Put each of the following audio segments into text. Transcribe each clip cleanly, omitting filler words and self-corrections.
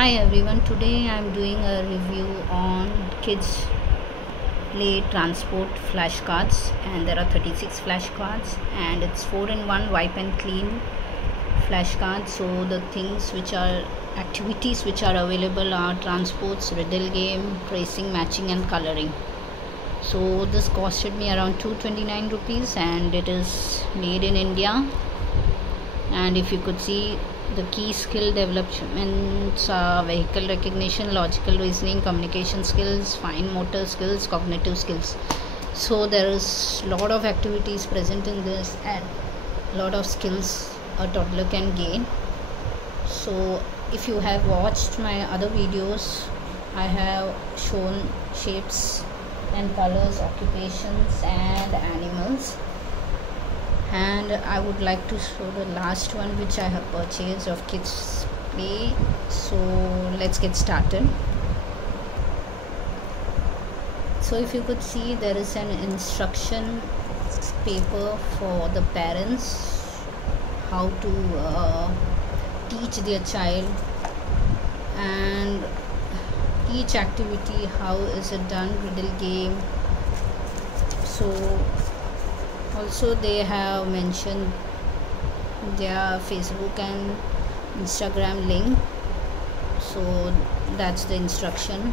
Hi everyone, today I am doing a review on kids play transport flashcards, and there are 36 flashcards and it's 4-in-1 wipe and clean flashcards. So the things which are activities which are available are transports, riddle game, tracing, matching and coloring. So this costed me around 229 rupees and it is made in India. And if you could see, the key skill developments are vehicle recognition, logical reasoning, communication skills, fine motor skills, cognitive skills. So there is lot of activities present in this and lot of skills a toddler can gain. So if you have watched my other videos, I have shown shapes and colors, occupations and animals, and I would like to show the last one which I have purchased of kids play. So let's get started. So if you could see, there is an instruction paper for the parents how to teach their child, and each activity how is it done, riddle game. So also they have mentioned their Facebook and Instagram link, so that's the instruction.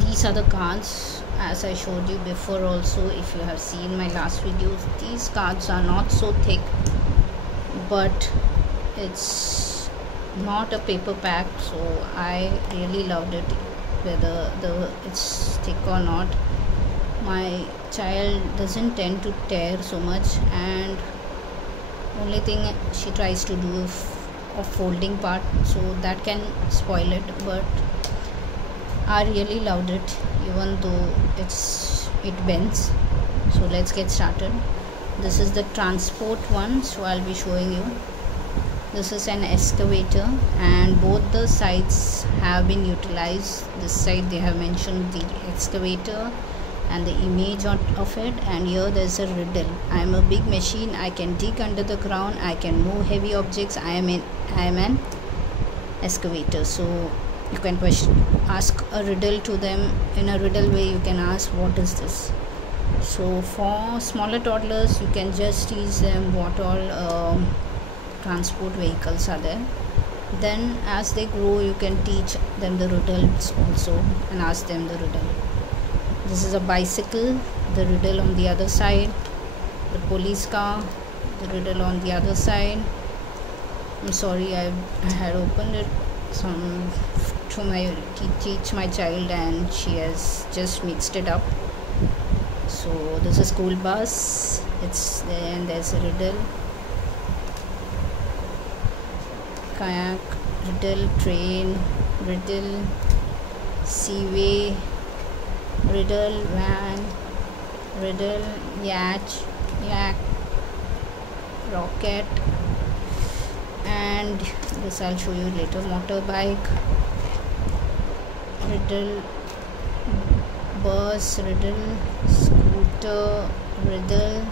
These are the cards, as I showed you before also. If you have seen my last videos, these cards are not so thick, but it's not a paper pack, so I really loved it, whether it's thick or not. My child doesn't tend to tear so much, and only thing she tries to do a folding part, so that can spoil it, but I really loved it, even though it bends. So let's get started. This is the transport one, so I'll be showing you. This is an excavator and both the sides have been utilized. This side they have mentioned the excavator and the image of it, and here there's a riddle. I am a big machine, I can dig under the ground, I can move heavy objects, I am an excavator. So you can ask a riddle to them in a riddle way. You can ask, what is this? So for smaller toddlers, you can just teach them what all transport vehicles are there. Then as they grow, you can teach them the riddles also and ask them the riddle. This is a bicycle, the riddle on the other side. The police car, the riddle on the other side. I'm sorry, I had opened it to teach my child, and she has just mixed it up. So this is a school bus, it's there, and there's a riddle. Kayak, riddle, train, riddle, seaway, riddle, van, riddle, yak, rocket, and this I'll show you later, motorbike, riddle, bus, riddle, scooter, riddle,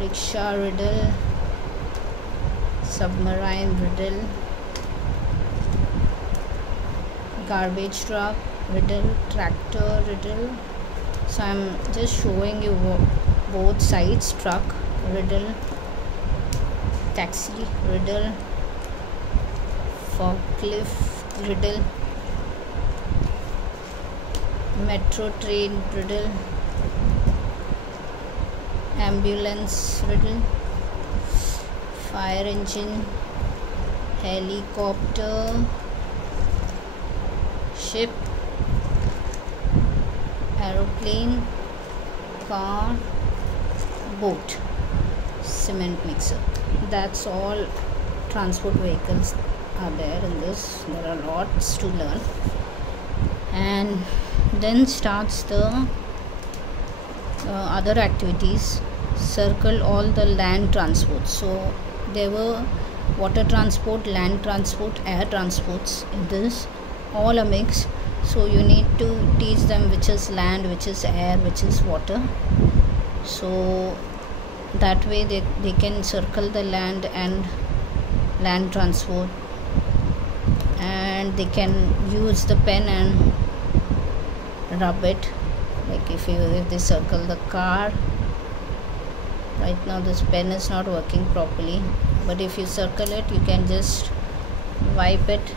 rickshaw, riddle, submarine, riddle, garbage truck, riddle, tractor, riddle. So I'm just showing you both sides. Truck, riddle, taxi, riddle, forklift, riddle, metro train, riddle, ambulance, riddle, fire engine, helicopter, ship, aeroplane, car, boat, cement mixer. That's all transport vehicles are there in this. There are lots to learn. And then starts the other activities. Circle all the land transport. So there were water transport, land transport, air transports in this, all a mix. So you need to teach them which is land, which is air, which is water. So that way they can circle the land and land transport, and they can use the pen and rub it. Like if they circle the car, right now this pen is not working properly, but if you circle it, you can just wipe it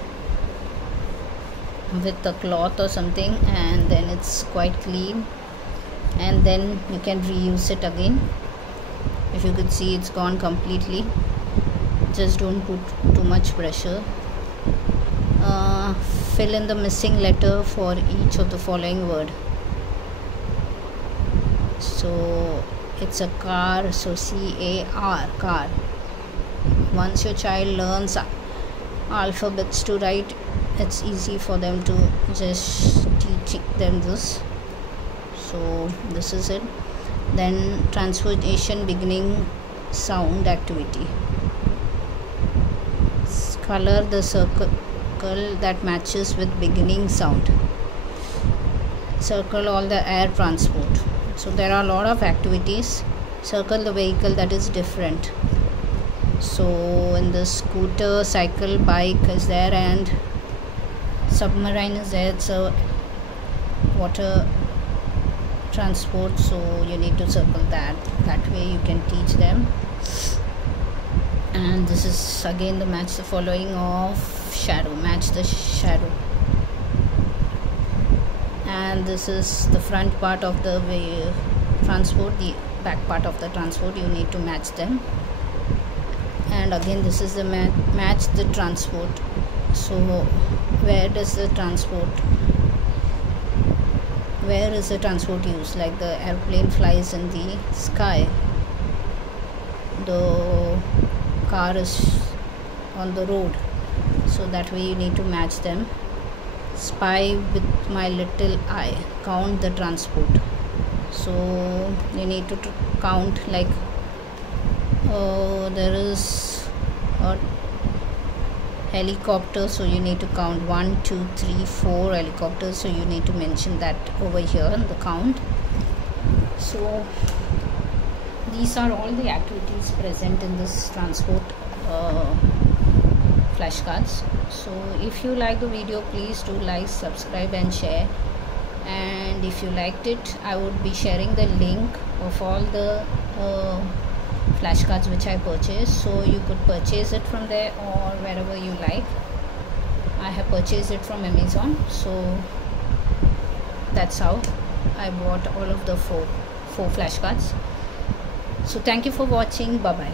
with a cloth or something, and then it's quite clean, and then you can reuse it again. If you could see, it's gone completely. Just don't put too much pressure. Fill in the missing letter for each of the following word. So it's a car, so C-A-R, car. Once your child learns alphabets to write, it's easy for them to just teach them this. So this is it. Then transportation beginning sound activity. Color the circle that matches with beginning sound. Circle all the air transport. So there are a lot of activities. Circle the vehicle that is different. So in the scooter, cycle, bike is there, and submarine is there. It's a water transport, so you need to circle that. That way you can teach them. And this is again the match the following of shadow. Match the shadow. And this is the front part of the transport, the back part of the transport. You need to match them. And again this is the match the transport. So where is the transport used? Like the airplane flies in the sky, the car is on the road, so that way you need to match them. Spy with my little eye, count the transport. So you need to count, like there is a helicopter, so you need to count 1, 2, 3, 4 helicopters, so you need to mention that over here in the count. So these are all the activities present in this transport flashcards. So if you like the video, please do like, subscribe and share. And if you liked it, I would be sharing the link of all the flashcards which I purchased, so you could purchase it from there or wherever you like. I have purchased it from Amazon, so that's how I bought all of the four flashcards. So thank you for watching. Bye bye.